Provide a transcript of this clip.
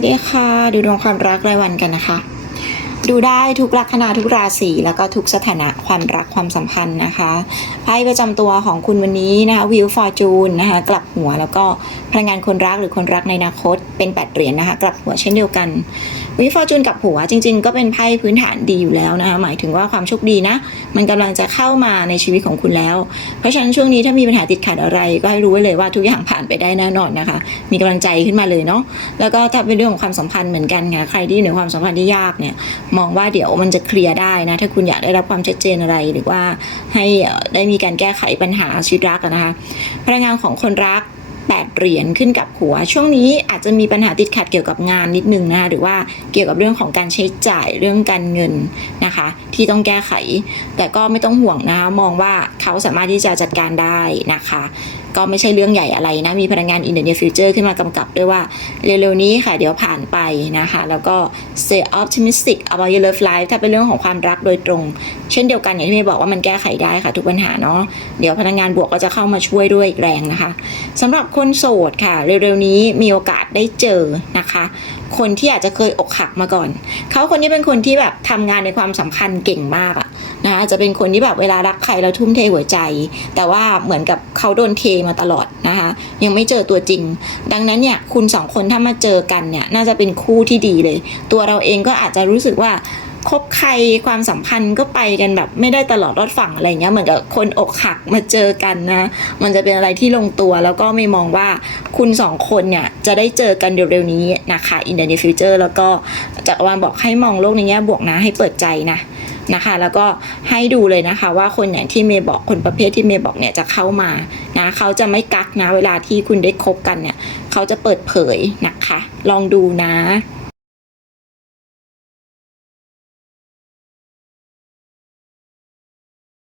สวัสดีค่ะ ดูดวงความรักรายวันกันนะคะ ดูได้ทุกลัคนาทุกราศีแล้วก็ทุกสถานะความรักความสัมพันธ์นะคะ ไพ่ประจำตัวของคุณวันนี้นะคะวิวฟอร์จูนนะคะกลับหัวแล้วก็พลังงานคนรักหรือคนรักในอนาคตเป็นแปดเหรียญนะคะกลับหัวเช่นเดียวกันวิฟอร์จูนกลับหัวจริง ๆ ก็เป็นไพ่พื้นฐานดีอยู่แล้วนะคะหมายถึงว่าความโชคดีนะ มันกำลังจะเข้ามาในชีวิตของคุณแล้ว เพราะฉะนั้นช่วงนี้ถ้ามีปัญหาติดขัดอะไร ก็ให้รู้ไว้เลยว่าทุกอย่างผ่านไปได้แน่นอนนะคะ มีกำลังใจขึ้นมาเลยเนาะแล้วก็ถ้าเป็นเรื่องของความสัมพันธ์เหมือนกันค่ะใครที่อยู่ในความสัมพันธ์ที่ยากเนี่ยมองว่าเดี๋ยวมันจะเคลียร์ได้นะถ้าคุณอยากได้รับความชัดเจนอะไรหรือว่าให้ได้มีการแก้ไขปัญหาชีวิตรักนะคะพลังงานของคนรัก8เหรียญขึ้นกับหัว ช่วงนี้อาจจะมีปัญหาติดขัดเกี่ยวกับงานนิดนึงนะคะหรือว่าเกี่ยวกับเรื่องของการใช้จ่ายเรื่องการเงินนะคะ ที่ต้องแก้ไข แต่ก็ไม่ต้องห่วงนะคะมองว่าเขาสามารถที่จะจัดการได้นะคะ ก็ไม่ใช่เรื่องใหญ่อะไรนะ มีพลังงานอินเดียฟิวเจอร์ขึ้นมากำกับด้วยว่าเร็วๆนี้ค่ะ เดี๋ยวผ่านไปนะคะ แล้วก็ stay optimistic about your love life ถ้าเป็นเรื่องของความรักโดยตรง เช่นเดียวกันอย่างที่เมย์บอกว่ามันแก้ไขได้ค่ะ ทุกปัญหาเนาะเดี๋ยวพลังงานบวกก็จะเข้ามาช่วยด้วยอีกแรงนะคะสำหรับคนโสดค่ะ เร็วๆนี้มีโอกาสได้เจอนะคะคนที่อาจจะเคยอกหักมาก่อน เขาคนนี้เป็นคนที่แบบทำงานในความสัมพันธ์เก่งมากอะนะคะจะเป็นคนที่แบบเวลารักใครแล้วทุ่มเทหัวใจ แต่ว่าเหมือนกับเขาโดนเทมาตลอดนะคะ ยังไม่เจอตัวจริง ดังนั้นเนี่ยคุณสองคนถ้ามาเจอกันเนี่ยน่าจะเป็นคู่ที่ดีเลย ตัวเราเองก็อาจจะรู้สึกว่า คบใครความสัมพันธ์ก็ไปกันแบบ ไม่ได้ตลอดรอดฝั่งอะไรเงี้ยเหมือนกับคนอกหักมาเจอกันนะ มันจะเป็นอะไรที่ลงตัวแล้วก็ไม่มองว่าคุณสองคนเนี่ยจะได้เจอกันเร็วๆนี้นะคะ in the near future แล้วก็จักรวาลบอกให้มองโลกในแง่บวกนะให้เปิดใจนะนะคะ แล้วก็ให้ดูเลยนะคะว่าคนอย่างที่เมย์บอกคนประเภทที่เมย์บอกเนี่ยจะเข้ามานะเขาจะไม่กักนะเวลาที่คุณได้คบกันเนี่ยเขาจะเปิดเผยนะคะ ลองดูนะ